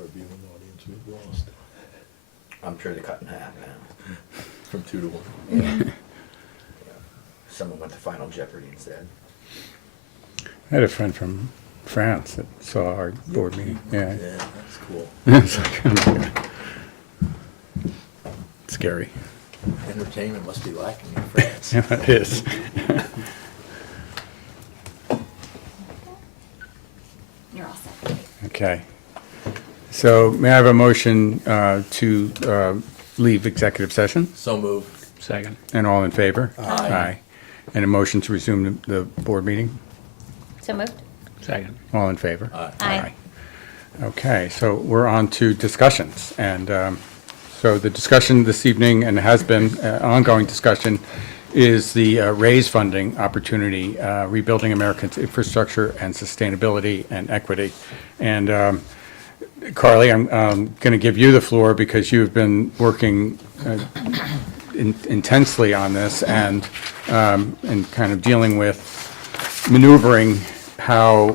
our viewing audience we've lost I'm sure they cut in half now. from 2 to 1. Yeah. Someone went to Final Jeopardy instead. I had a friend from France that saw our board meeting. Yeah. Yeah, that's cool. It's like, scary. Entertainment must be lacking in France. Yeah, it is. You're all set. Okay. So may I have a motion to leave executive session? So moved. Second. And all in favor? Aye. And a motion to resume the board meeting? So moved? Second. All in favor? Aye. Aye. Okay, so we're on to discussions. And so the discussion this evening, and has been ongoing discussion, is the RAISE funding opportunity, Rebuilding America's Infrastructure and Sustainability and Equity. And Carly, I'm going to give you the floor because you've been working intensely on this and kind of dealing with maneuvering how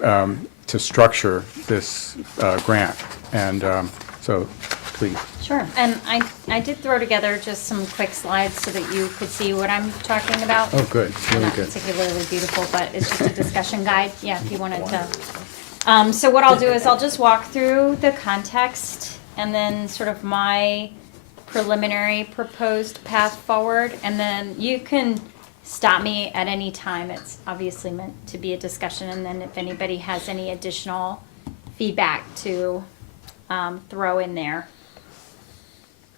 to structure this grant. And so, please. Sure. And I did throw together just some quick slides so that you could see what I'm talking about. Oh, good, They're really not good. particularly beautiful, but it's just a discussion guide, yeah, if you wanted to. So what I'll do is I'll just walk through the context and then sort of my preliminary proposed path forward, and then you can stop me at any time. It's obviously meant to be a discussion, and then if anybody has any additional feedback to throw in there.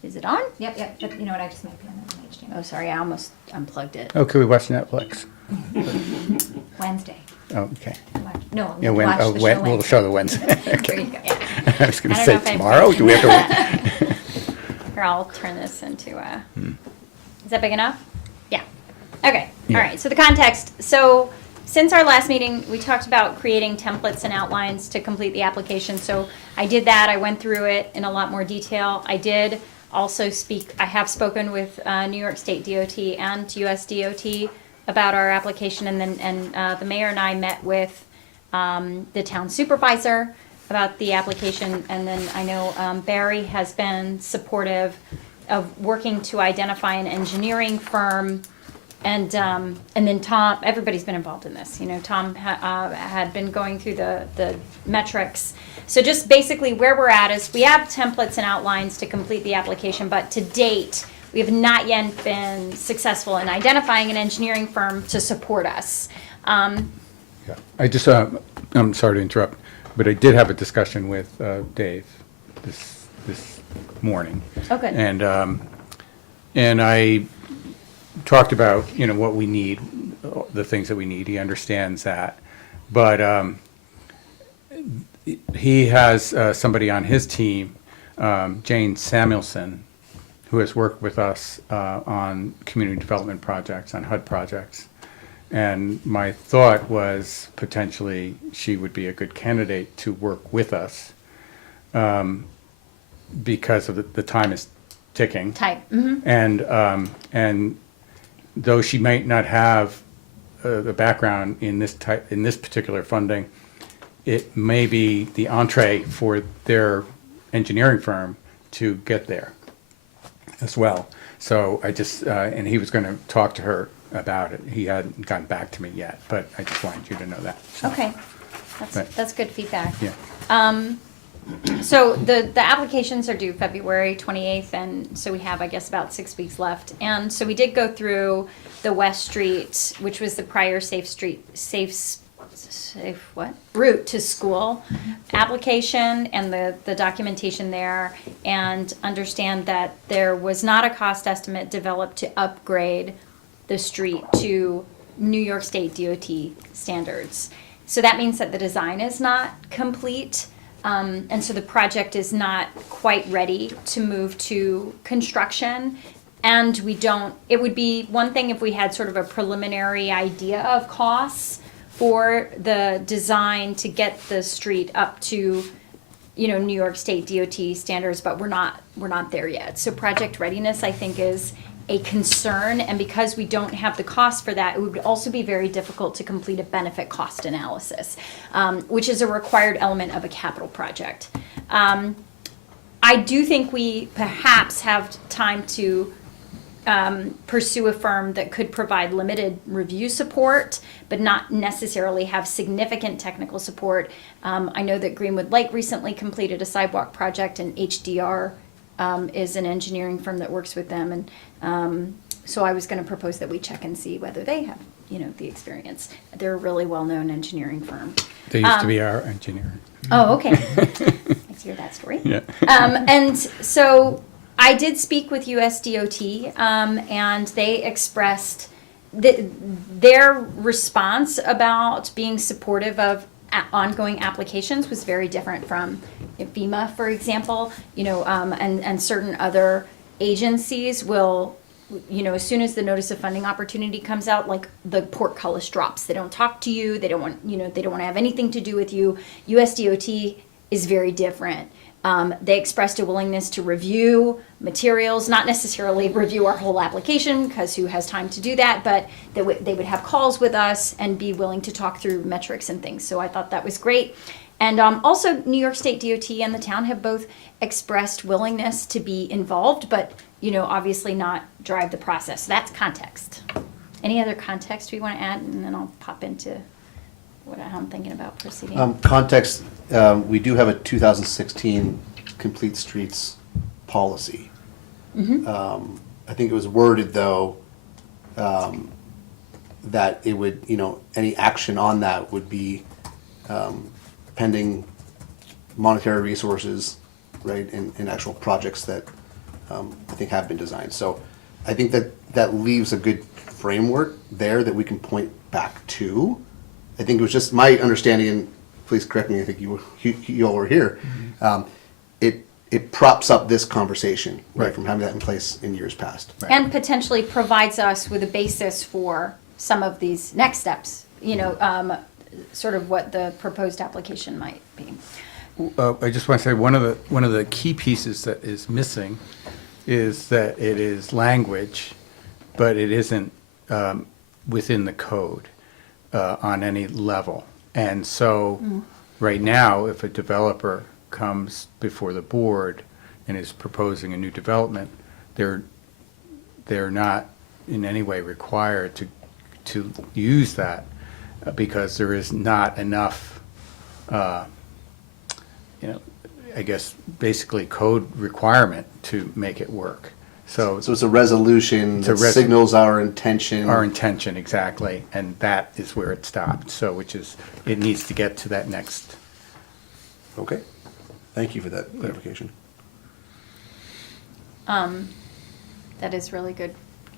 Is it on? Yep, but you know what, I just might be on the HDMI. Oh, sorry, I almost unplugged it. Oh, could we watch Netflix? Wednesday. Oh, okay. No, Yeah, watch the show we'll Wednesday. show the Wednesday. There Okay. you go. I was going to I don't know say if I- tomorrow, do we have to wait? Here, I'll turn this into a. Is that big enough? Yeah. Okay. Yeah. All right. So the context. So since our last meeting, we talked about creating templates and outlines to complete the application. So I did that. I went through it in a lot more detail. I did also speak. I have spoken with New York State DOT and US DOT about our application, and then the mayor and I met with the town supervisor about the application, and then I know Barry has been supportive of working to identify an engineering firm, and then Tom, everybody's been involved in this. You know, Tom had been going through the metrics. So just basically where we're at is we have templates and outlines to complete the application, but to date, we have not yet been successful in identifying an engineering firm to support us. Yeah. I just, I'm sorry to interrupt, but I did have a discussion with Dave this morning. Oh, good. And I talked about, you know, what we need, the things that we need. He understands that. But he has somebody on his team, Jane Samuelson, who has worked with us on community development projects, on HUD projects. And my thought was potentially she would be a good candidate to work with us because of the time is ticking. Type. Mm-hmm. And though she might not have the background in this particular funding, it may be the entree for their engineering firm to get there as well. So I just, and he was going to talk to her about it. He hadn't gotten back to me yet, but I just wanted you to know that. So, Okay. Right. That's good feedback. Yeah. So the applications are due February 28th, and so we have, I guess, about 6 weeks left. And so we did go through the West Street, which was the prior route to school application, and the documentation there, and understand that there was not a cost estimate developed to upgrade the street to New York State DOT standards. So that means that the design is not complete. And so the project is not quite ready to move to construction. And it would be one thing if we had sort of a preliminary idea of costs for the design to get the street up to, you know, New York State DOT standards, but we're not there yet. So project readiness, I think, is a concern, and because we don't have the cost for that, it would also be very difficult to complete a benefit cost analysis, which is a required element of a capital project. I do think we perhaps have time to pursue a firm that could provide limited review support, but not necessarily have significant technical support. I know that Greenwood Lake recently completed a sidewalk project, and HDR is an engineering firm that works with them. And so I was going to propose that we check and see whether they have, the experience. They're a really well-known engineering firm. They used to be our engineer. Oh, okay. Let's hear that story. Yeah. And so I did speak with USDOT, and they expressed their response about being supportive of ongoing applications was very different from FEMA, for example. And certain other agencies will, as soon as the notice of funding opportunity comes out, like the portcullis drops. They don't talk to you. They don't want, they don't want to have anything to do with you. USDOT is very different. They expressed a willingness to review materials, not necessarily review our whole application, because who has time to do that, but they would have calls with us and be willing to talk through metrics and things. So I thought that was great. And also New York State DOT and the town have both expressed willingness to be involved, but, obviously not drive the process. So that's context. Any other context we want to add? And then I'll pop into how I'm thinking about proceeding. Context, we do have a 2016 Complete Streets policy. I think it was worded, though, that it would, any action on that would be pending monetary resources, right, and actual projects that I think have been designed. So I think that leaves a good framework there that we can point back to. I think it was just my understanding, and please correct me, I think you all were here. It props up this conversation, right, from having that in place in years past. And potentially provides us with a basis for some of these next steps, sort of what the proposed application might be. I just want to say one of the key pieces that is missing is that it is language, but it isn't within the code on any level. And so right now, if a developer comes before the board and is proposing a new development, they're not in any way required to use that because there is not enough I guess basically code requirement to make it work. So it's a resolution that signals our intention. Our intention, exactly, and that is where it stopped. So it needs to get to that next. Okay. Thank you for that clarification. That is really good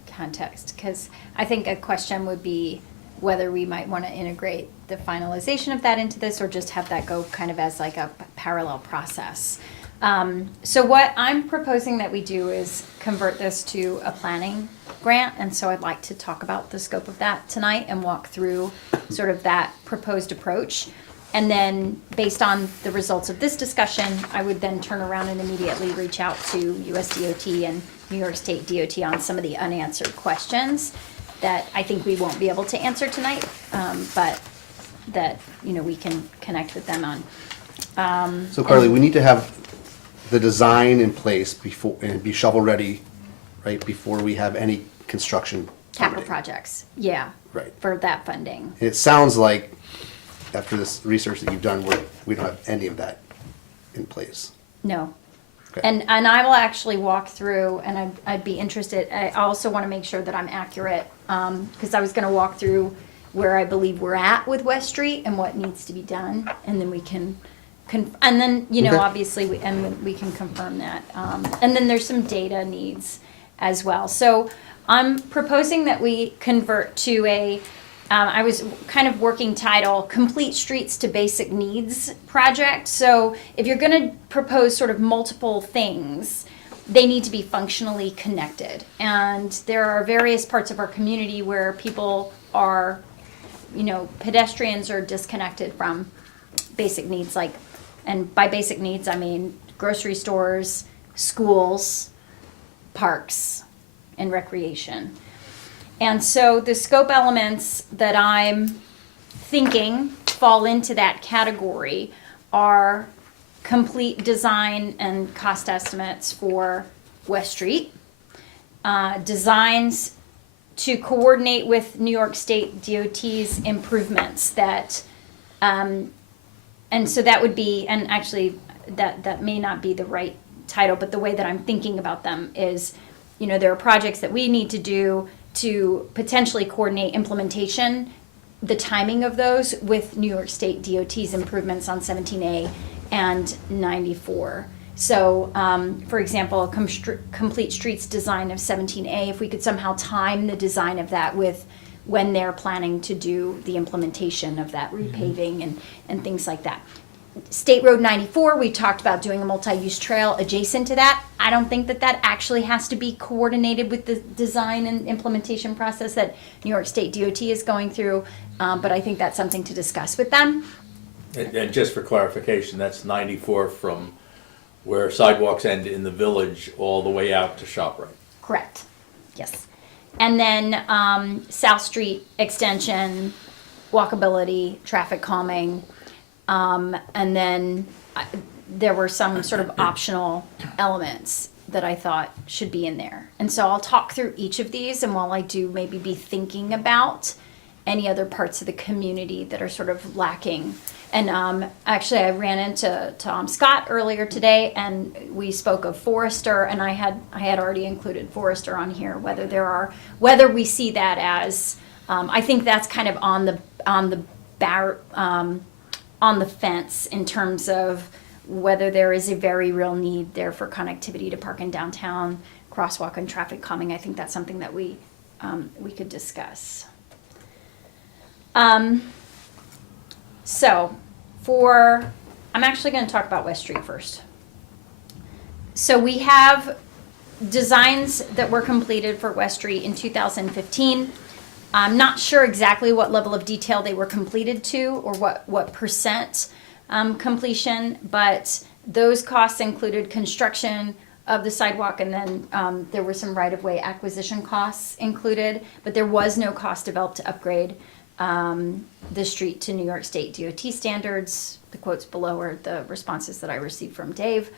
context, because I think a question would be whether we might want to integrate the finalization of that into this or just have that go kind of as like a parallel process. So what I'm proposing that we do is convert this to a planning grant, and so I'd like to talk about the scope of that tonight and walk through sort of that proposed approach. And then based on the results of this discussion, I would then turn around and immediately reach out to USDOT and New York State DOT on some of the unanswered questions that I think we won't be able to answer tonight, but that, we can connect with them on. So Carly, we need to have the design in place before, and be shovel ready, right, before we have any construction. Capital permitting. projects, yeah. Right. For that funding. And it sounds like, after this research that you've done, we don't have any of that in place. No. Okay. And I will actually walk through, and I'd be interested, I also want to make sure that I'm accurate, because I was going to walk through where I believe we're at with West Street and what needs to be done, and then we can, and then, Okay. obviously, we can confirm that. And then there's some data needs as well. So I'm proposing that we convert to I was kind of working title, Complete Streets to Basic Needs project. So if you're going to propose sort of multiple things, they need to be functionally connected. And there are various parts of our community where people are, pedestrians are disconnected from basic needs, and by basic needs, I mean grocery stores, schools, parks, and recreation. And so the scope elements that I'm thinking fall into that category are complete design and cost estimates for West Street, designs to coordinate with New York State DOT's improvements that, and so that would be, and actually that may not be the right title, but the way that I'm thinking about them is, you know, there are projects that we need to do to potentially coordinate implementation, the timing of those with New York State DOT's improvements on 17A and 94. So, for example, complete streets design of 17A, if we could somehow time the design of that with when they're planning to do the implementation of that repaving and things like that. State Road 94, we talked about doing a multi-use trail adjacent to that. I don't think that that actually has to be coordinated with the design and implementation process that New York State DOT is going through, but I think that's something to discuss with them. And just for clarification, that's 94 from where sidewalks end in the village all the way out to ShopRite. Correct. Yes. And then South Street extension, walkability, traffic calming, and then there were some sort of optional elements that I thought should be in there. And so I'll talk through each of these, and while I do maybe be thinking about any other parts of the community that are sort of lacking. And actually, I ran into Tom Scott earlier today, and we spoke of Forrester, and I had already included Forrester on here. Whether we see that as, I think that's kind of on the fence in terms of whether there is a very real need there for connectivity to park in downtown, crosswalk and traffic calming. I think that's something that we could discuss. I'm actually going to talk about West Street first. So we have designs that were completed for West Street in 2015. I'm not sure exactly what level of detail they were completed to or what percent completion, but those costs included construction of the sidewalk, and then there were some right-of-way acquisition costs included, but there was no cost developed to upgrade the street to New York State DOT standards. The quotes below are the responses that I received from Dave.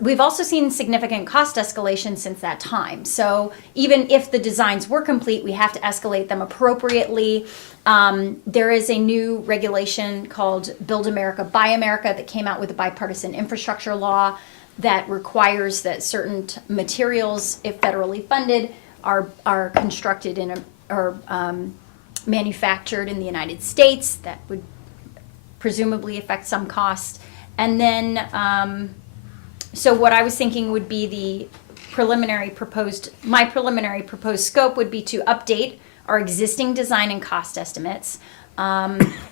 We've also seen significant cost escalation since that time. So even if the designs were complete, we have to escalate them appropriately. There is a new regulation called Build America, Buy America that came out with a bipartisan infrastructure law that requires that certain materials, if federally funded, are constructed or manufactured in the United States. That would presumably affect some cost. And then, so what I was thinking would be my preliminary proposed scope would be to update our existing design and cost estimates,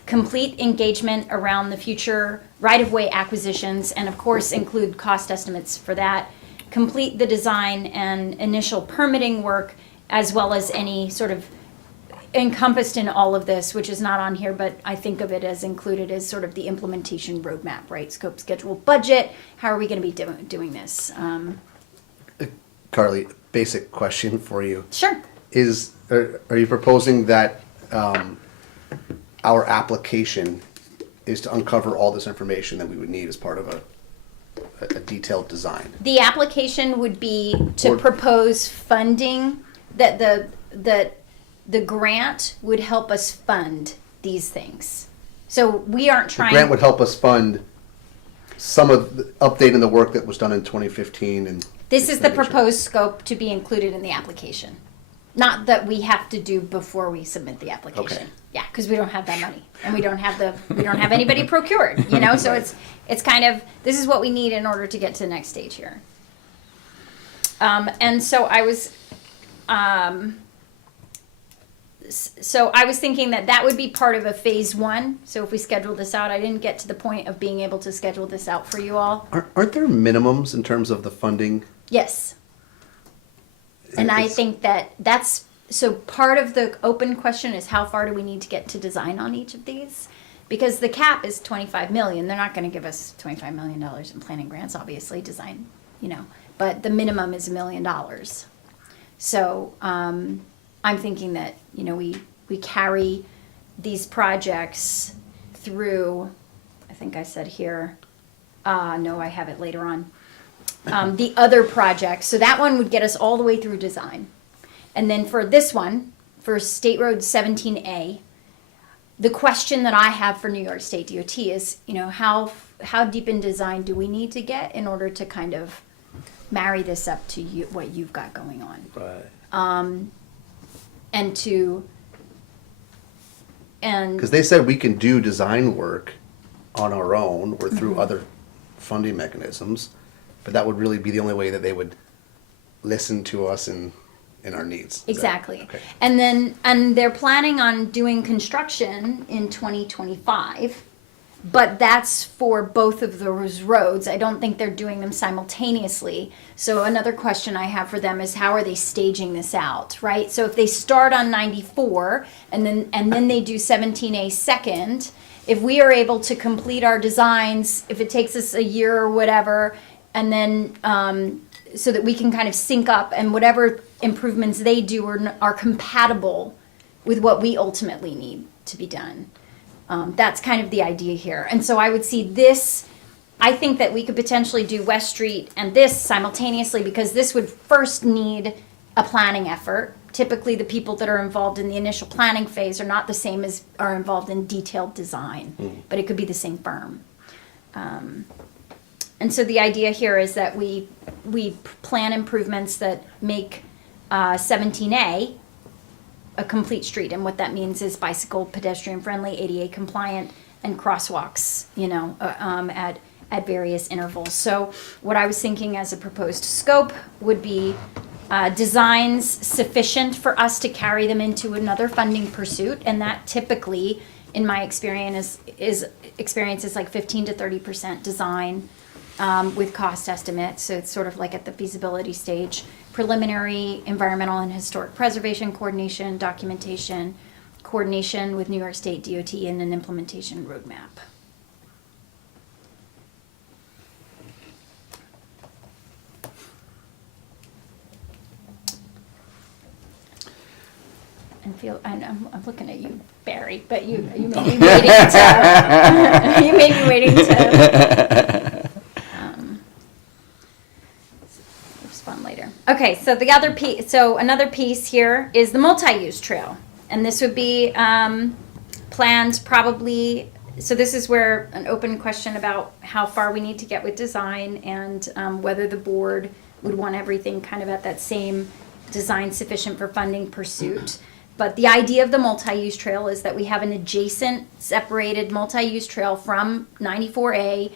complete engagement around the future right-of-way acquisitions, and of course include cost estimates for that, complete the design and initial permitting work, as well as any sort of encompassed in all of this, which is not on here, but I think of it as included as sort of the implementation roadmap, right? Scope, schedule, budget. How are we going to be doing this? Carly, basic question for you. Sure. Are you proposing that our application is to uncover all this information that we would need as part of a detailed design? The application would be to Or- propose funding that the grant would help us fund these things. So we aren't The trying. grant would help us fund some of the updating the work that was done in 2015 and. This is the nature. proposed scope to be included in the application. Not that we have to do before we submit the application. Okay. Yeah, because we don't have that money and we don't have anybody procured, you know, so it's kind of, this is what we need in order to get to the next stage here. And so I was thinking that would be part of a phase one. So if we schedule this out, I didn't get to the point of being able to schedule this out for you all. Aren't there minimums in terms of the funding? Yes. And I It's- think that's, so part of the open question is how far do we need to get to design on each of these? Because the cap is 25 million. They're not going to give us $25 million in planning grants, obviously, design, you know, but the minimum is $1 million. So I'm thinking that, you know, we carry these projects through, I think I said here, No, I have it later on. The other project, so that one would get us all the way through design. And then for this one, for State Road 17A, the question that I have for New York State DOT is, how deep in design do we need to get in order to kind of marry this up to what you've got going on? Right. And Because they said we can do design work on our own or through other funding mechanisms, but that would really be the only way that they would listen to us in our needs. Is that- exactly. okay. And they're planning on doing construction in 2025, but that's for both of those roads. I don't think they're doing them simultaneously. So another question I have for them is, how are they staging this out, right? So if they start on 94 and then they do 17A second, if we are able to complete our designs, if it takes us a year or whatever, and then so that we can kind of sync up, and whatever improvements they do are compatible with what we ultimately need to be done. That's kind of the idea here. And so I would see this, I think that we could potentially do West Street and this simultaneously, because this would first need a planning effort. Typically, the people that are involved in the initial planning phase are not the same as are involved in detailed design, but it could be the same firm. And so the idea here is that we plan improvements that make 17A a complete street. And what that means is bicycle, pedestrian friendly, ADA compliant, and crosswalks, at various intervals. So what I was thinking as a proposed scope would be designs sufficient for us to carry them into another funding pursuit. And that typically, in my experience, is like 15 to 30% design with cost estimates. So it's sort of like at the feasibility stage. Preliminary environmental and historic preservation coordination, documentation, coordination with New York State DOT, and an implementation roadmap. I'm looking at you, Barry, but you may be waiting to, you may be waiting to respond later. Okay, so the other piece, so another piece here is the multi-use trail. And this would be planned probably, so this is where an open question about how far we need to get with design, and whether the board would want everything kind of at that same design sufficient for funding pursuit. But the idea of the multi-use trail is that we have an adjacent separated multi-use trail from 94A.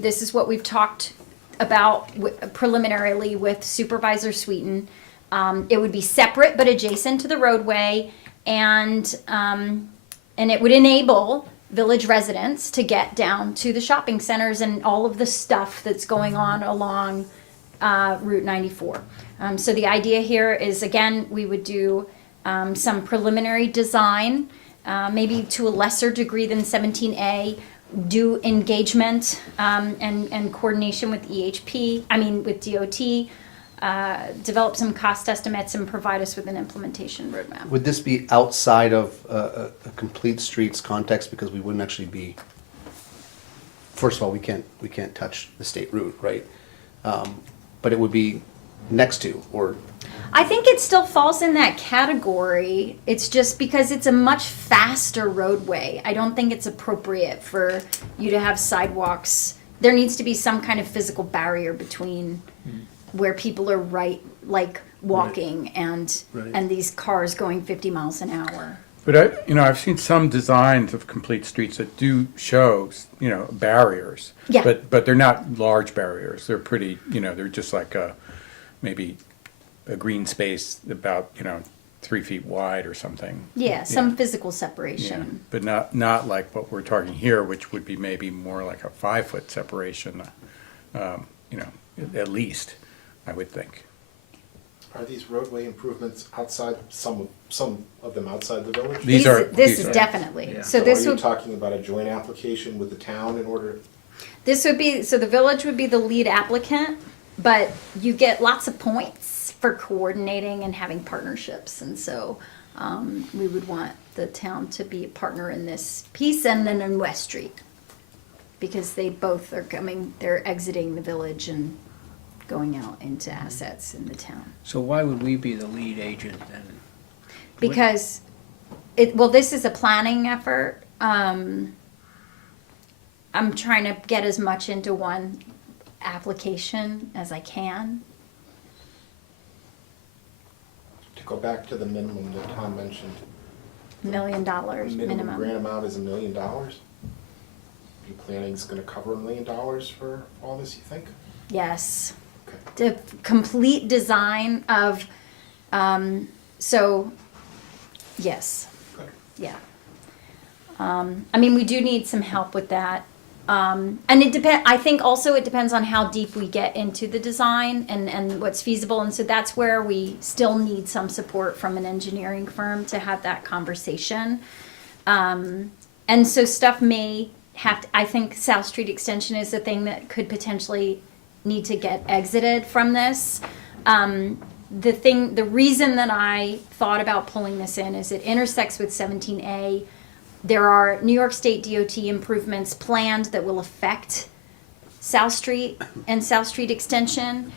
This is what we've talked about preliminarily with Supervisor Sweeten. It would be separate but adjacent to the roadway, and it would enable village residents to get down to the shopping centers and all of the stuff that's going on along Route 94. So the idea here is, again, we would do some preliminary design, maybe to a lesser degree than 17A, do engagement and coordination with with DOT, develop some cost estimates, and provide us with an implementation roadmap. Would this be outside of a complete streets context, because we wouldn't actually be, first of all, we can't touch the state route, right? But it would be next to, or I think it still falls in that category. It's just because it's a much faster roadway. I don't think it's appropriate for you to have sidewalks. There needs to be some kind of physical barrier between where people are walking and these cars going 50 miles an hour. But I've seen some designs of complete streets that do show, barriers. Yeah. But they're not large barriers. They're pretty, they're just like maybe a green space about, 3 feet wide or something. Yeah, some physical Yeah. separation. But not like what we're talking here, which would be maybe more like a 5-foot separation, at least, I would think. Are these roadway improvements outside, some of them outside the village? This is definitely. Yeah. So So this are you would talking about a joint application with the town in order? so the village would be the lead applicant, but you get lots of points for coordinating and having partnerships, and so we would want the town to be a partner in this piece, and then in West Street. because they both are coming, they're exiting the village and going out into assets in the town. So why would we be the lead agent then? Because well, this is a planning effort. I'm trying to get as much into one application as I can. To go back to the minimum that Tom mentioned, $1 million minimum grant minimum. amount is $1 million. You planning's gonna cover $1 million for all this, you think? Yes. Okay. The complete design of, so, yes, Good. yeah. I mean, we do need some help with that. And it I think also it depends on how deep we get into the design and what's feasible. And so that's where we still need some support from an engineering firm to have that conversation. And so stuff may have to, I think South Street Extension is the thing that could potentially need to get exited from this. The reason that I thought about pulling this in is it intersects with 17A. There are New York State DOT improvements planned that will affect South Street and South Street Extension.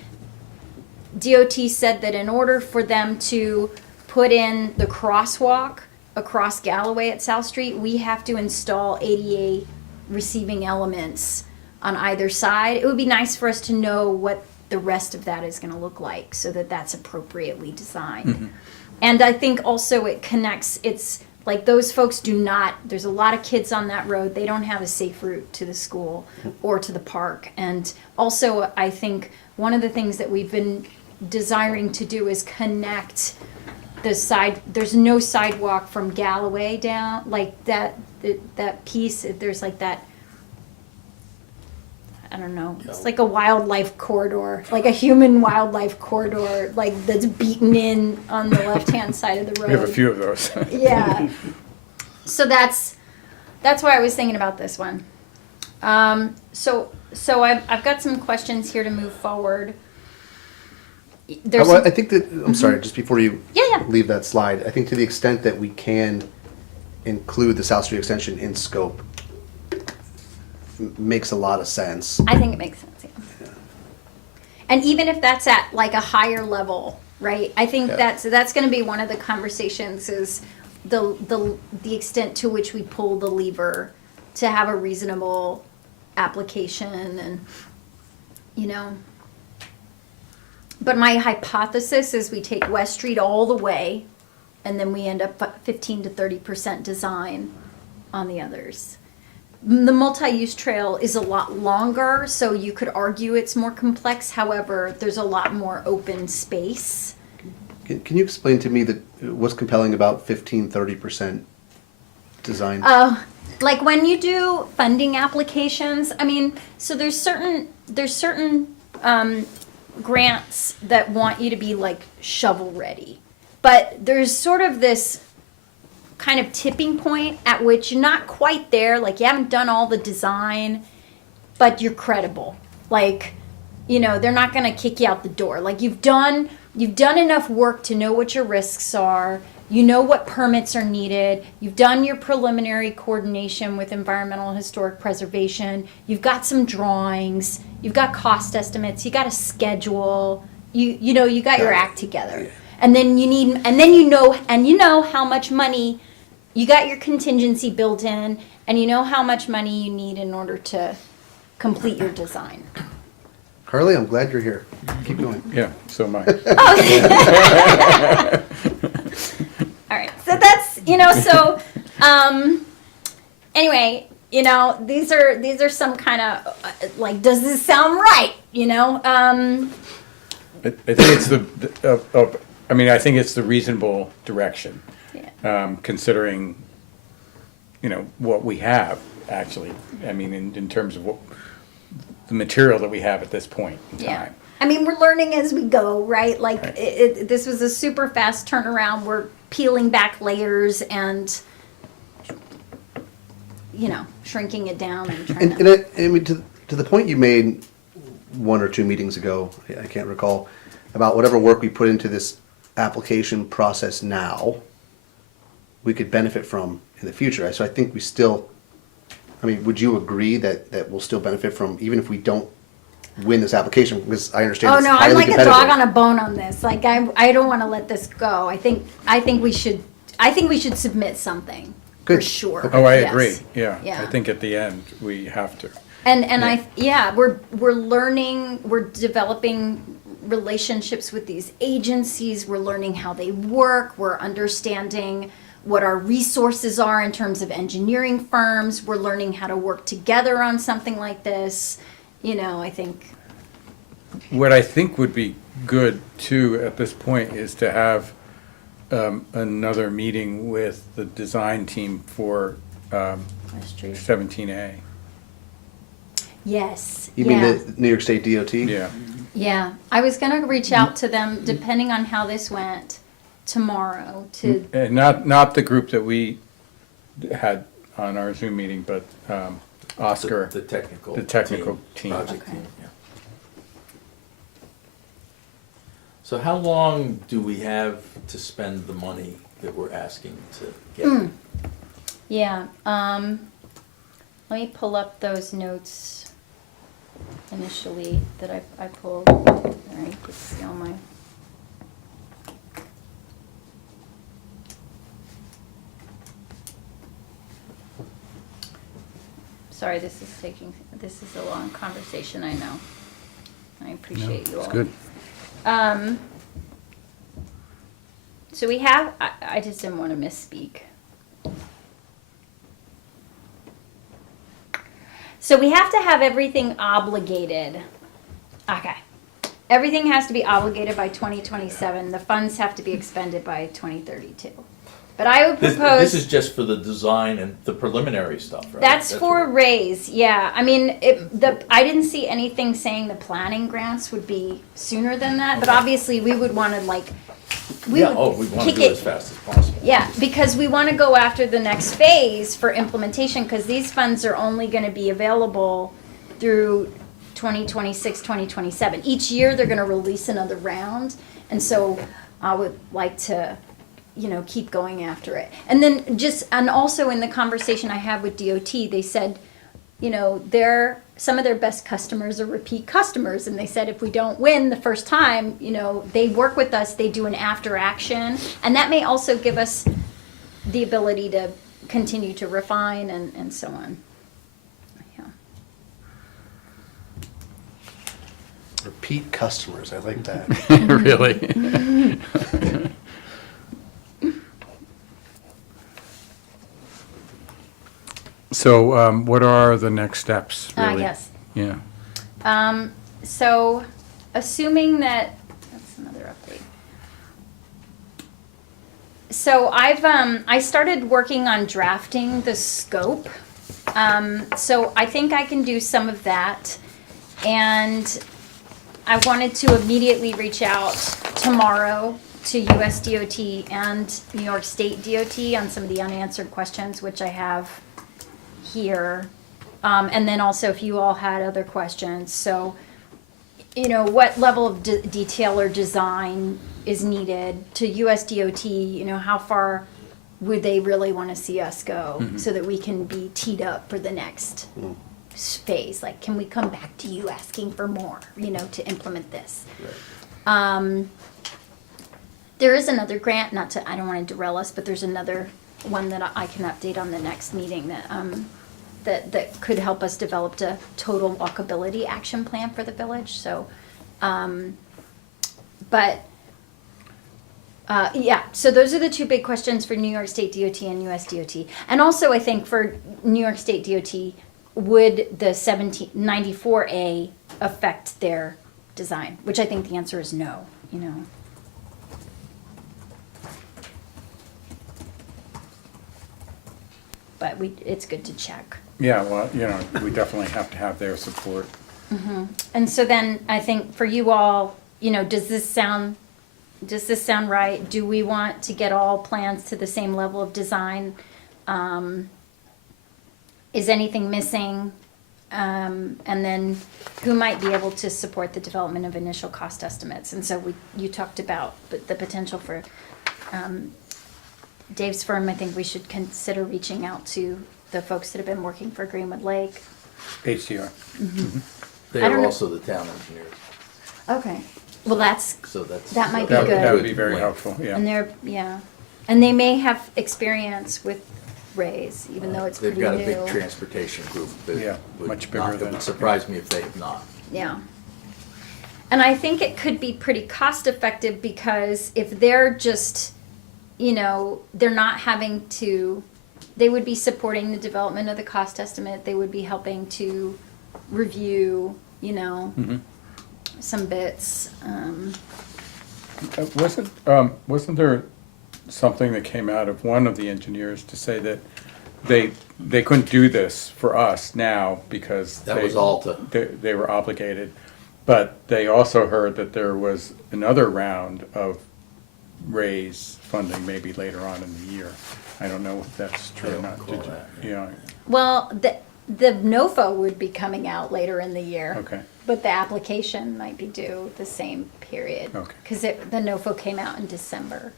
DOT said that in order for them to put in the crosswalk across Galloway at South Street, we have to install ADA receiving elements on either side. It would be nice for us to know what the rest of that is going to look like so that that's appropriately designed. And I think also it connects, it's like those folks do not, there's a lot of kids on that road. They don't have a safe route to the school or to the park. And also, I think one of the things that we've been desiring to do is connect the side, there's no sidewalk from Galloway down, like that piece, there's like that, I don't know, it's like a wildlife corridor, like a human wildlife corridor, like that's beaten in on the left-hand side of the road. We have a few of those. Yeah. So that's why I was thinking about this one. So I've got some questions here to move forward. There's Well, some- I think that, I'm sorry, just before you Yeah. leave that slide, I think to the extent that we can include the South Street Extension in scope, makes a lot of sense. I think it makes sense. Yeah. And even if that's at like a higher level, right? I think Yeah. that's going to be one of the conversations is the extent to which we pull the lever to have a reasonable application and you know. But my hypothesis is we take West Street all the way and then we end up 15 to 30% design on the others. The multi-use trail is a lot longer, so you could argue it's more complex. However, there's a lot more open space. Can you explain to me what's compelling about 15-30% design? Like when you do funding applications, I mean, so there's certain grants that want you to be like shovel ready, but there's sort of this kind of tipping point at which you're not quite there, like you haven't done all the design, but you're credible. Like, you know, they're not going to kick you out the door. Like you've done enough work to know what your risks are. You know what permits are needed. You've done your preliminary coordination with environmental and historic preservation. You've got some drawings. You've got cost estimates. You got a schedule. You know, you got your act together. And then you know how much money. You got your contingency built in, and you know how much money you need in order to complete your design. Carly, I'm glad you're here. Keep going. Yeah, so am I. All right, so that's so. Anyway, these are some kind of like, does this sound right? I think it's I think it's the reasonable direction, Yeah. considering, what we have, actually. I mean, in terms of the material that we have at this point in Yeah. time. I mean, we're learning as we go, right? Like, this was a super fast turnaround. We're peeling back layers and, shrinking it down and trying to. I mean, to the point you made 1 or 2 meetings ago, I can't recall, about whatever work we put into this application process now, we could benefit from in the future. So I think we still I mean, would you agree that we'll still benefit from, even if we don't win this application, because I understand Oh, it's no, I'm highly like a competitive. dog on a bone on this. Like, I don't want to let this go. I think we should submit something, for Good. sure. Oh, I Yes. agree, yeah. Yeah. I think at the end, we have to. And we're learning, we're developing relationships with these agencies, we're learning how they work, we're understanding what our resources are in terms of engineering firms, we're learning how to work together on something like this. I think, What I think would be good too at this point is to have another meeting with the design team for that's true. 17A. Yes. You mean yeah. the New York State DOT? Yeah, Yeah, I was gonna reach out to them, depending on how this went, tomorrow, to, and not the group that we had on our Zoom meeting, but Oscar. The technical. The technical team. Project Okay. team, yeah. So how long do we have to spend the money that we're asking to get? Yeah, let me pull up those notes initially that I pulled. All right, you can see all my. Sorry, this is a long conversation, I know. I appreciate you all. It's good. So we have, I just didn't want to misspeak. So we have to have everything obligated. Okay. Everything has to be obligated by 2027. The funds have to be expended by 2032. But I would This propose. is just for the design and the preliminary stuff, right? That's for what- raise, yeah. I mean, I didn't see anything saying the planning grants would be sooner than that, but obviously we would want to we Yeah, would we want to kick do it it. as fast as possible. Yeah, because we want to go after the next phase for implementation, because these funds are only going to be available through 2026, 2027. Each year, they're going to release another round, and so I would like to, keep going after it. And then and also in the conversation I had with DOT, they said, some of their best customers are repeat customers, and they said if we don't win the first time, they work with us, they do an after action, and that may also give us the ability to continue to refine and so on. Yeah. Repeat customers, I like that. Really? So, what are the next steps, really? Yes. Yeah. So, assuming that's another update. So I started working on drafting the scope. So I think I can do some of that. And I wanted to immediately reach out tomorrow to US DOT and New York State DOT on some of the unanswered questions, which I have here. And then also if you all had other questions. So, what level of detail or design is needed to US DOT, how far would they really want to see us go so that we can be teed up for the next phase? Like, can we come back to you asking for more, to implement this? There is another grant, I don't want to derail us, but there's another one that I can update on the next meeting that could help us develop a total walkability action plan for the village. So, so those are the two big questions for New York State DOT and US DOT. And also, I think for New York State DOT, would the 1794A affect their design? Which I think the answer is no, But it's good to check. Yeah, well, we definitely have to have their support. And so then I think for you all, does this sound right? Do we want to get all plans to the same level of design? Is anything missing? And then who might be able to support the development of initial cost estimates? And so you talked about the potential for Dave's firm. I think we should consider reaching out to the folks that have been working for Greenwood Lake. HDR. They I don't are know. also the town engineers, Okay, well, that's, so that's. That might be That good. that would be very link. helpful, yeah. and they're, yeah, and they may have experience with Rays, even though it's They've pretty got a big new. transportation group that Yeah, would much bigger not- It than- would surprise me if they have not. Yeah. And I think it could be pretty cost effective because if they're just, you know, they're not having to, they would be supporting the development of the cost estimate, they would be helping to review, you know, some bits. Wasn't there something that came out of one of the engineers to say that they couldn't do this for us now because That was Alta. they were obligated, but they also heard that there was another round of raise funding maybe later on in the year. I don't know if that's true or don't not. recall Did you- that. Yeah, Well, the NOFA would be coming out later in the year. okay. But the application might be due the same period. Okay. Because the NOFA came out in December.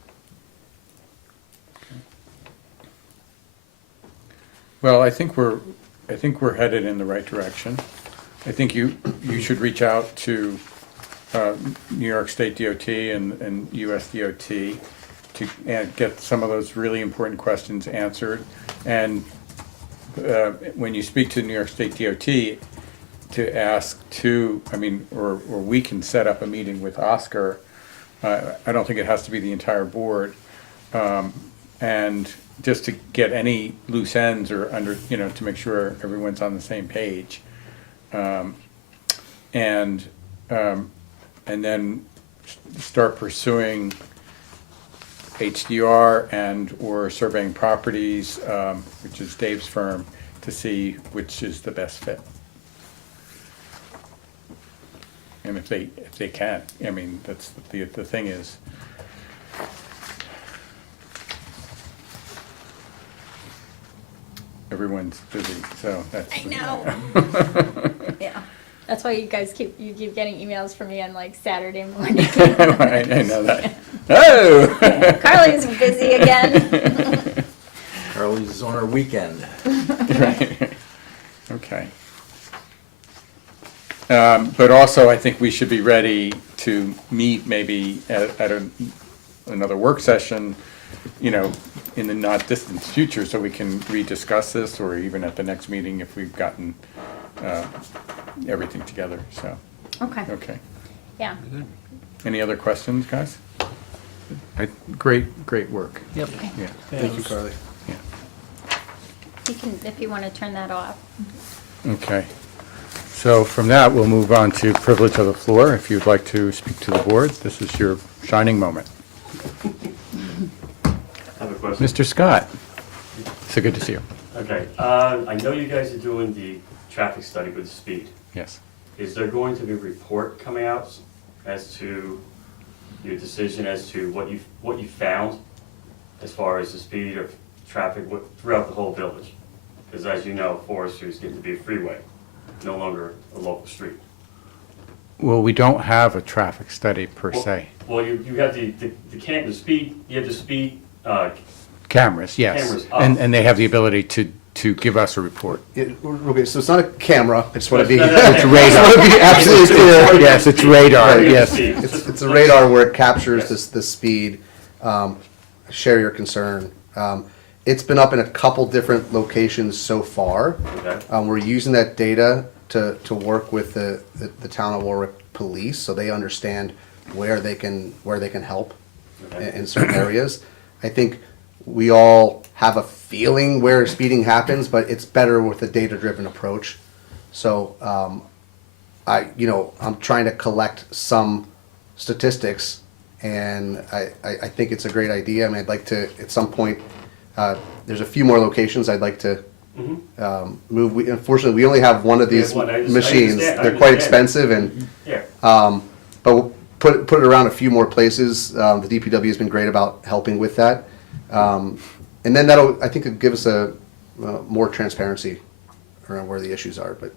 Well, I think we're headed in the right direction. I think you should reach out to New York State DOT and US DOT to get some of those really important questions answered. And when you speak to New York State DOT, to ask or we can set up a meeting with Oscar. I don't think it has to be the entire board. And just to get any loose ends or to make sure everyone's on the same page. And then start pursuing HDR and or surveying properties, which is Dave's firm, to see which is the best fit. And if they can, I mean, that's the thing is, everyone's busy, so that's. I know. Yeah. That's why you keep getting emails from me on like Saturday morning. I know that. Oh! Carly's busy again. Carly's is on her weekend. Right. Okay. But also, I think we should be ready to meet maybe at another work session, in the not distant future, so we can rediscuss this, or even at the next meeting if we've gotten everything together, so, Okay. okay. Yeah. Any other questions, guys? Great work. Yep. Yeah, Thank you, Carly. yeah. You can, if you want to turn that off. Okay. So from that, we'll move on to privilege of the floor. If you'd like to speak to the board, this is your shining moment. I have a question. Mr. Scott, so good to see you. Okay, I know you guys are doing the traffic study with speed. Yes. Is there going to be a report coming out as to your decision as to what you found as far as the speed of traffic throughout the whole village? Because as you know, Forest Street is getting to be a freeway, no longer a local street. Well, we don't have a traffic study per se. Well, you have the speed, you have the speed, Cameras, yes. Cameras, And they have the ability to give us a report. Okay, so it's not a camera, I just want to be, No, no, no. I It's just radar. want to be absolutely clear. Yes, it's radar, yes. It's a radar where it captures the speed. Share your concern. It's been up in a couple different locations so far. Okay. We're using that data to work with the town of Warwick police, so they understand where they can help Okay. in certain areas. I think we all have a feeling where speeding happens, but it's better with a data-driven approach. So, I'm trying to collect some statistics, and I think it's a great idea. I mean, I'd like to, at some point, there's a few more locations I'd like to move. Unfortunately, we only have one of We these have one. I machines. understand. I They're quite understand. expensive, and Yeah. but we'll put it around a few more places. The DPW has been great about helping with that, and then I think it'll give us a more transparency around where the issues are. But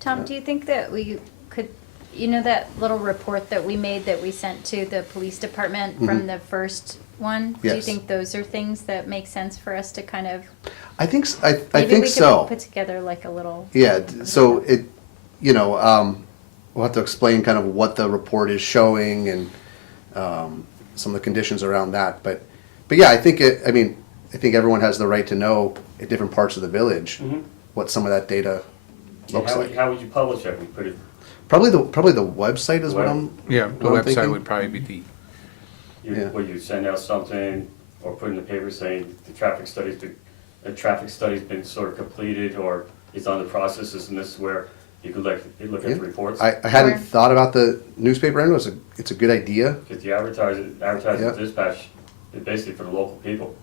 Tom, do you think that we could You know that little report that we made that we sent to the police department from the first one? Do you Yes. think those are things that make sense for us to kind of, I think, I maybe think we so. could put together like a little, Yeah, so it, you know, we'll have to explain kind of what the report is showing and some of the conditions around that. But yeah, I think I mean, I think everyone has the right to know at different parts of the village what some of that data looks like. How would you publish that? We put it, Probably the website is what I'm. Yeah, the what I'm website thinking. would probably be the, Yeah. where you send out something or put in the paper saying the traffic study's been sort of completed or is on the processes, and this is where you could look at Yeah. the reports. I hadn't Or- thought about the newspaper end. It's a good idea. Because the advertising Yeah. dispatch is basically for the local people.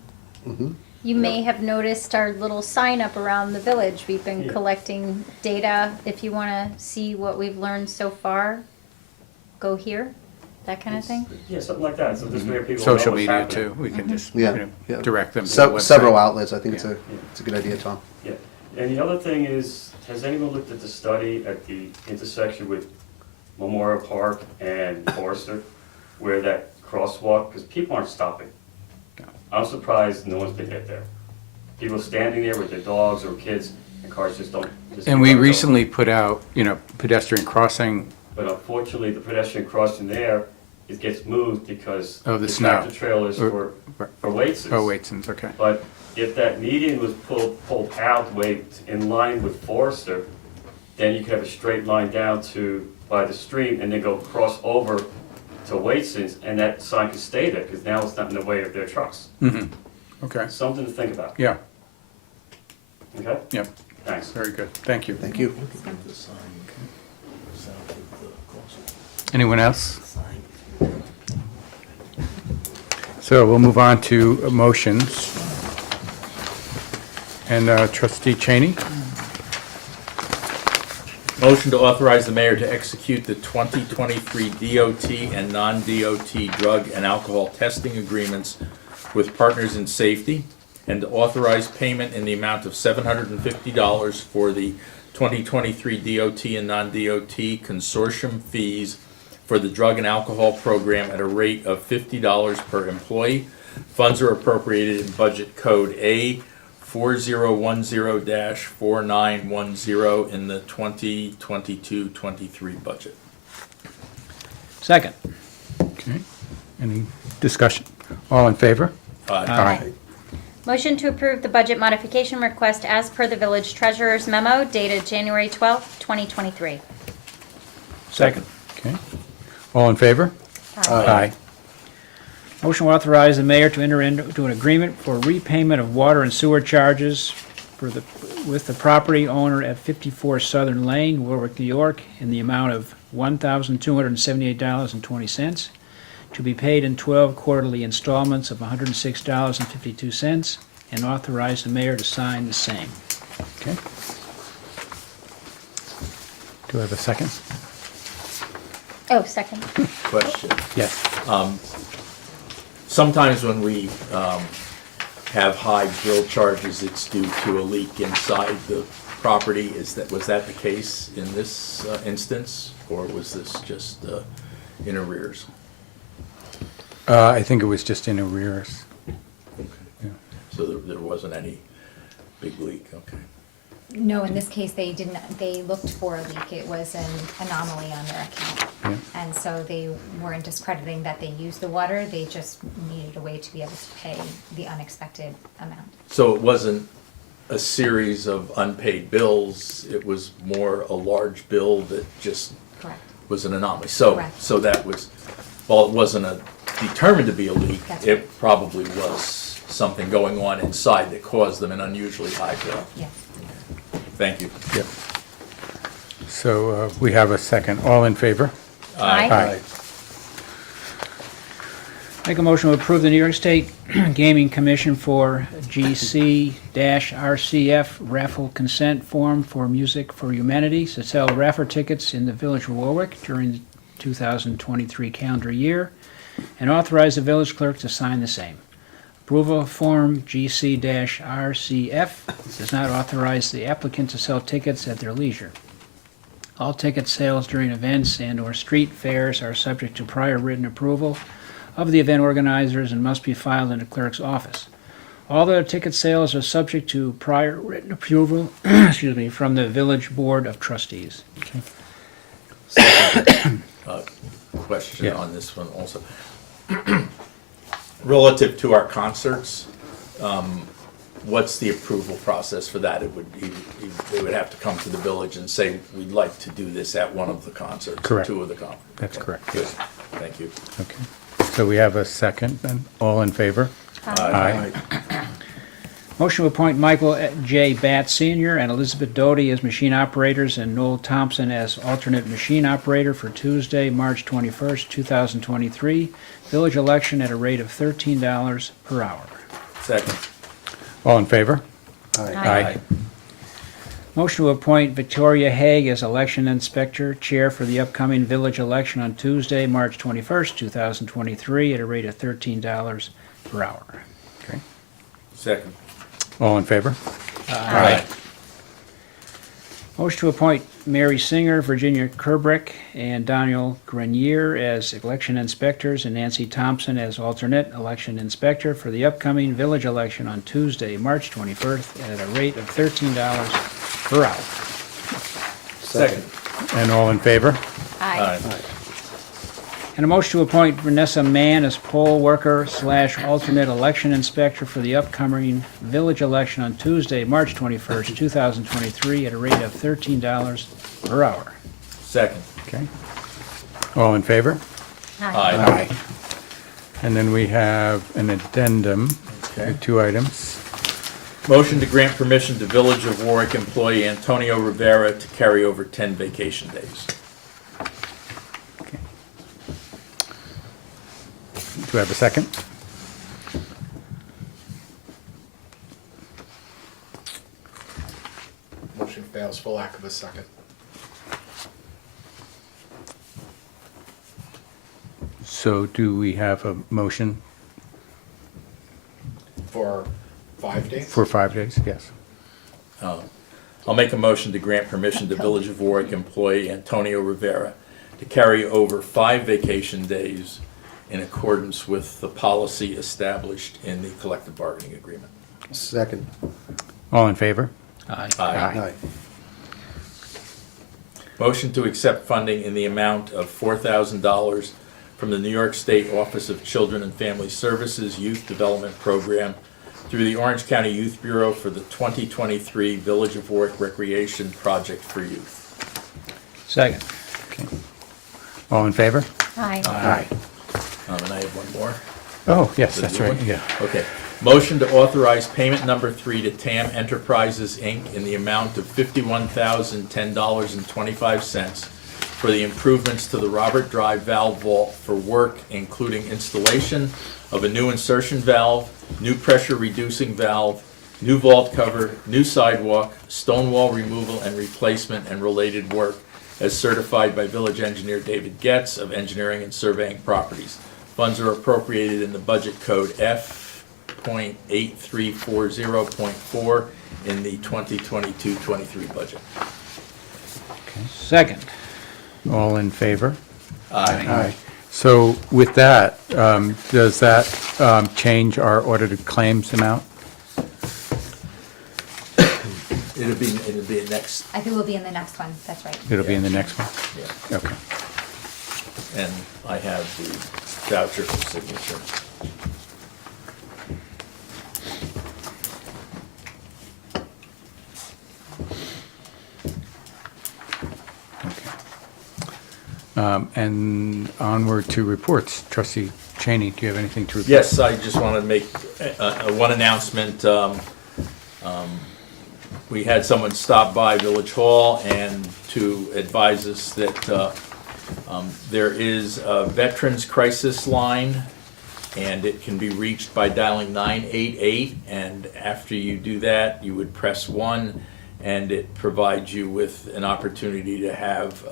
you may have noticed our little sign up around the village. We've been Yeah. collecting data. If you want to see what we've learned so far, go here, that kind of thing. Yeah, something like that, so this way people know social what's media happening. too. We can just, Yeah, you know, yeah. direct them to the website. Several outlets. I think Yeah. it's a good idea, Tom. Yeah, and the other thing is, has anyone looked at the study at the intersection with Memorial Park and Forester, where that crosswalk, because people aren't stopping. I'm surprised no one's been hit there. People standing there with their dogs or kids, and cars just don't. just And we keep on going. recently put out, you know, pedestrian crossing, But unfortunately, the pedestrian crossing there, it gets moved because Oh, the the snow. tractor trailers Or- for Waitson's. oh, Waitson's, okay. But if that median was pulled out way in line with Forester, then you could have a straight line down by the stream and then go cross over to Waitson's, and that sign could stay there, because now it's not in the way of their trucks. Okay, Something to think about, yeah, okay? yeah, Thanks. very good, thank you. Thank you. The sign south of the crosswalk. Anyone else? So we'll move on to motions. And trustee Cheney? Motion to authorize the mayor to execute the 2023 DOT and non-DOT drug and alcohol testing agreements with Partners in Safety, and to authorize payment in the amount of $750 for the 2023 DOT and non-DOT consortium fees for the drug and alcohol program at a rate of $50 per employee. Funds are appropriated in budget code A 4010-4910 in the 2022-23 budget. Second. Okay, any discussion? All in favor? Aye. Motion to approve the budget modification request as per the village treasurer's memo dated January 12th, 2023. Second. Okay, all in favor? Aye. Motion to authorize the mayor to enter into an agreement for repayment of water and sewer charges with the property owner at 54 Southern Lane, Warwick, New York, in the amount of $1,278.20, to be paid in 12 quarterly installments of $106.52, and authorize the mayor to sign the same. Okay. Do I have a second? Oh, second. Question. Yes. Sometimes when we have high bill charges, it's due to a leak inside the property. Was that the case in this instance, or was this just in arrears? I think it was just in arrears. Yeah. So there wasn't any big leak, okay. No, in this case, they looked for a leak. It was an anomaly on their account. Yeah. And so they weren't discrediting that they used the water, they just needed a way to be able to pay the unexpected amount. So it wasn't a series of unpaid bills, it was more a large bill that just Correct. was an anomaly. So Correct. that was, while it wasn't determined to be a leak, That's it right. probably was something going on inside that caused them an unusually high bill. Yes. Thank you. Yep. So we have a second. All in favor? Aye. Make a motion to approve the New York State Gaming Commission for GC-RCF raffle consent form for Music for Humanity to sell raffle tickets in the Village of Warwick during the 2023 calendar year, and authorize the village clerk to sign the same. Approval of Form GC-RCF does not authorize the applicant to sell tickets at their leisure. All ticket sales during events and/or street fairs are subject to prior written approval of the event organizers and must be filed in the clerk's office. All other ticket sales are subject to prior written approval, excuse me, from the Village Board of Trustees. Question Yeah. on this one also. Relative to our concerts, what's the approval process for that? They would have to come to the village and say, we'd like to do this at one of the concerts. Correct. Two of the concerts. That's correct, Good, yes. thank you. Okay. So we have a second, then. All in favor? Aye. Motion to appoint Michael J. Batt Sr. and Elizabeth Doty as machine operators and Noel Thompson as alternate machine operator for Tuesday, March 21st, 2023, village election at a rate of $13 per hour. Second. All in favor? Aye. Motion to appoint Victoria Haig as election inspector, chair for the upcoming village election on Tuesday, March 21st, 2023, at a rate of $13 per hour. Okay. Second. All in favor? Aye. Motion to appoint Mary Singer, Virginia Kerbrick, and Daniel Grenier as election inspectors and Nancy Thompson as alternate election inspector for the upcoming village election on Tuesday, March 21st, at a rate of $13 per hour. Second. And all in favor? Aye. And a motion to appoint Vanessa Mann as poll worker / alternate election inspector for the upcoming village election on Tuesday, March 21st, 2023, at a rate of $13 per hour. Second. Okay. All in favor? Aye. And then we have an addendum, Okay. two items. Motion to grant permission to Village of Warwick employee Antonio Rivera to carry over 10 vacation days. Okay. Do I have a second? Motion fails for lack of a second. So do we have a motion For 5 days? for 5 days? Yes. I'll make a motion to grant permission to Village of Warwick employee Antonio Rivera to carry over 5 vacation days in accordance with the policy established in the collective bargaining agreement. Second. All in favor? Aye. Aye. Motion to accept funding in the amount of $4,000 from the New York State Office of Children and Family Services Youth Development Program through the Orange County Youth Bureau for the 2023 Village of Warwick Recreation Project for Youth. Second. Okay. All in favor? Aye. Aye. And I have one more. Oh, yes, The that's new right, one? yeah. Okay. Motion to authorize payment number 3 to TAM Enterprises, Inc. in the amount of $51,010.25 for the improvements to the Robert Drive valve vault for work including installation of a new insertion valve, new pressure reducing valve, new vault cover, new sidewalk, stone wall removal and replacement and related work as certified by village engineer David Getz of Engineering and Surveying Properties. Funds are appropriated in the budget code F.8340.4 in the 2022-23 budget. Second. All in favor? Aye. So with that, does that change our audited claims amount? It'll be next, I think we'll be in the next one, that's right. It'll be in the next one? yeah, Okay. and I have the voucher for signature. And onward to reports. Trustee Cheney, do you have anything to report? Yes, I just wanted to make one announcement. We had someone stop by Village Hall and to advise us that there is a Veterans Crisis Line, and it can be reached by dialing 988, and after you do that, you would press 1, and it provides you with an opportunity to have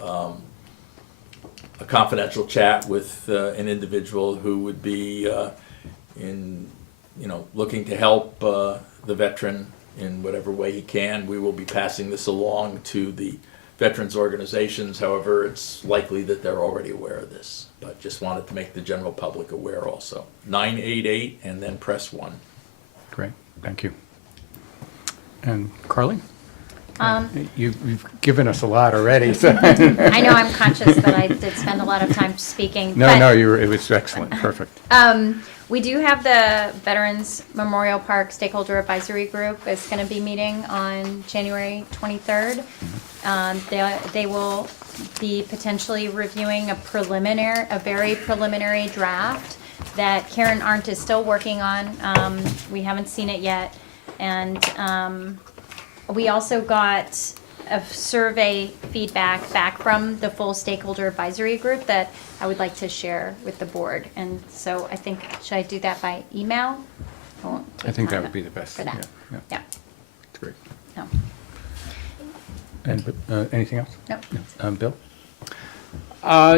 a confidential chat with an individual who would be looking to help the veteran in whatever way he can. We will be passing this along to the veterans organizations. However, it's likely that they're already aware of this, but just wanted to make the general public aware also. 988 and then press 1. Great, thank you. And Carly? Um, You've given us a lot already, so. I know I'm conscious that I did spend a lot of time speaking. No, but, no, it was excellent, perfect. We do have the Veterans Memorial Park Stakeholder Advisory Group is going to be meeting on January 23rd. They will be potentially reviewing a very preliminary draft that Karen Arndt is still working on. We haven't seen it yet. And we also got a survey feedback back from the full stakeholder advisory group that I would like to share with the board. And so I think, should I do that by email? I think that would be the best. For that. Yeah, Yeah. That's great. No. And anything else? No. Bill?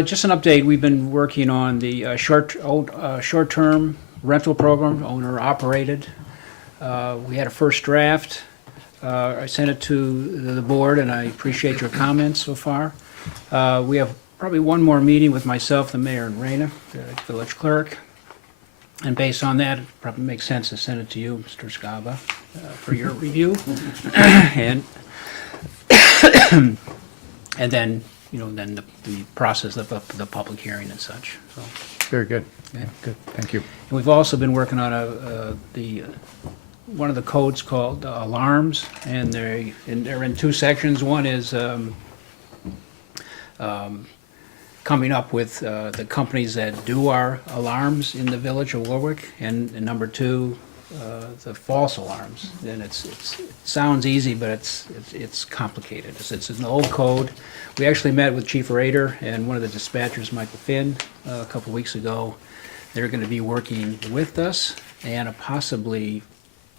Just an update, we've been working on the short-term rental program, owner-operated. We had a first draft. I sent it to the board, and I appreciate your comments so far. We have probably one more meeting with myself, the mayor, and Raina, the village clerk. And based on that, it probably makes sense to send it to you, Mr. Scaba, for your review. And and then, then the process of the public hearing and such, so. Very good. Okay. Good, thank you. And we've also been working on one of the codes called alarms, and they're in two sections. One is coming up with the companies that do our alarms in the village of Warwick, and number two, the false alarms. And it sounds easy, but it's complicated. It's an old code. We actually met with Chief Rader and one of the dispatchers, Michael Finn, a couple weeks ago. They're going to be working with us and possibly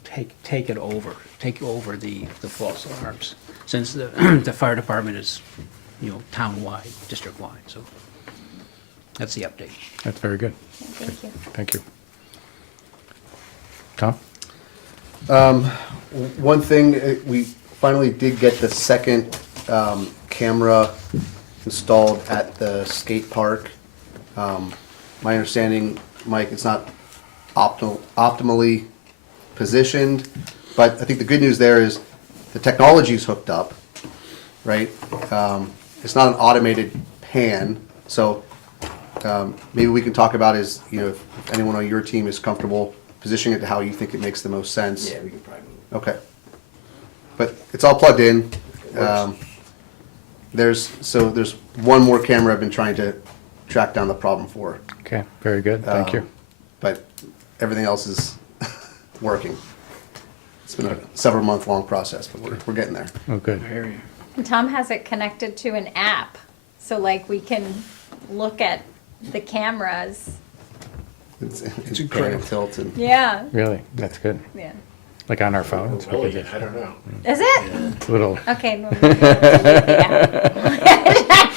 take over the false alarms, since the fire department is, town-wide, district-wide. So that's the update. That's very good. Thank you. Thank you. Tom? One thing, we finally did get the second camera installed at the skate park. My understanding, Mike, it's not optimally positioned, but I think the good news there is the technology's hooked up, right? It's not an automated pan, so maybe we can talk about if anyone on your team is comfortable positioning it to how you think it makes the most sense. Yeah, we can probably move. Okay. But it's all plugged in. Works. There's one more camera I've been trying to track down the problem for. Okay, very good, thank you. But everything else is working. It's been a several month long process, but we're getting there. Oh, good. I hear you. And Tom has it connected to an app, so like we can look at the cameras. It's pan and incredible. tilt and Yeah. Really, that's good. Yeah. Like on our phones? Oh, really? I don't know. Is it? It's a little, Okay. Well, maybe I'll delete the app.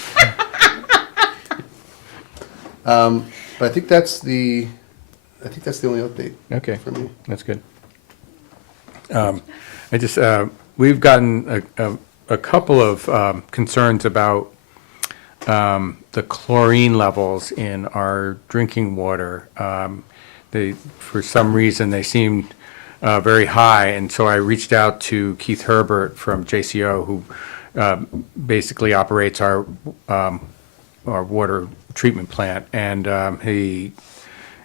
but I think that's the only update okay, for me. that's good. We've gotten a couple of concerns about the chlorine levels in our drinking water. For some reason, they seemed very high, and so I reached out to Keith Herbert from JCO, who basically operates our water treatment plant, and he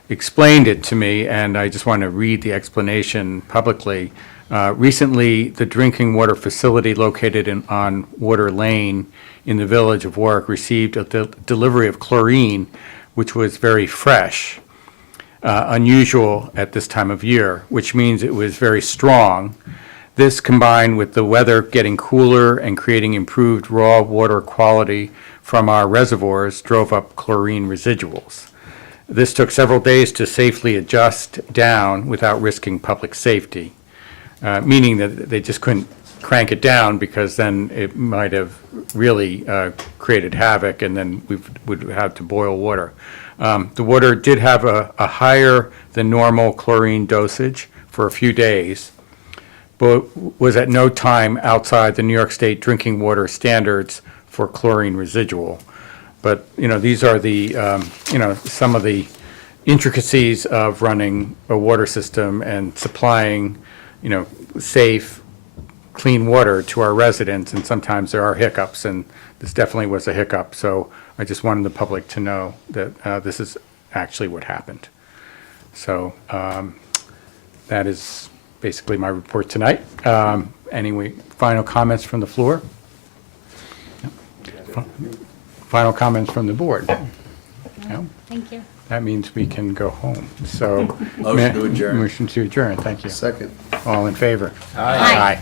explained it to me, and I just want to read the explanation publicly. Recently, the drinking water facility located on Water Lane in the village of Warwick received a delivery of chlorine, which was very fresh, unusual at this time of year, which means it was very strong. This, combined with the weather getting cooler and creating improved raw water quality from our reservoirs, drove up chlorine residuals. This took several days to safely adjust down without risking public safety, meaning that they just couldn't crank it down, because then it might have really created havoc, and then we would have to boil water. The water did have a higher than normal chlorine dosage for a few days, but was at no time outside the New York State drinking water standards for chlorine residual. But, these are the, some of the intricacies of running a water system and supplying, safe, clean water to our residents, and sometimes there are hiccups, and this definitely was a hiccup. So I just wanted the public to know that this is actually what happened. So that is basically my report tonight. Any final comments from the floor? No? Final comments from the board? No? Thank you. That means we can go home. So. Motion to adjourn. Motion to adjourn, thank you. Second. All in favor? Aye.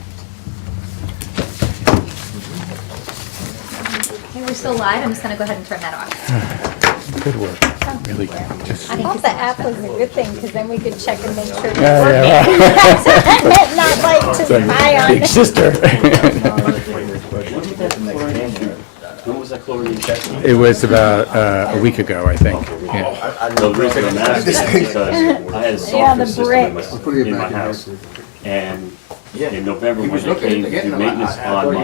Okay, we're still live, I'm just gonna go ahead and turn that off. Good work, really. Just- I thought the app was a good thing, because then we could check and make sure it's Yeah, working. yeah, Not like to spy on Big it. sister. When was that chlorine testing? It was about a week ago, I think. Yeah. So the reason I'm asking is because I had a softener system in my house. And in November, when they came to do maintenance on my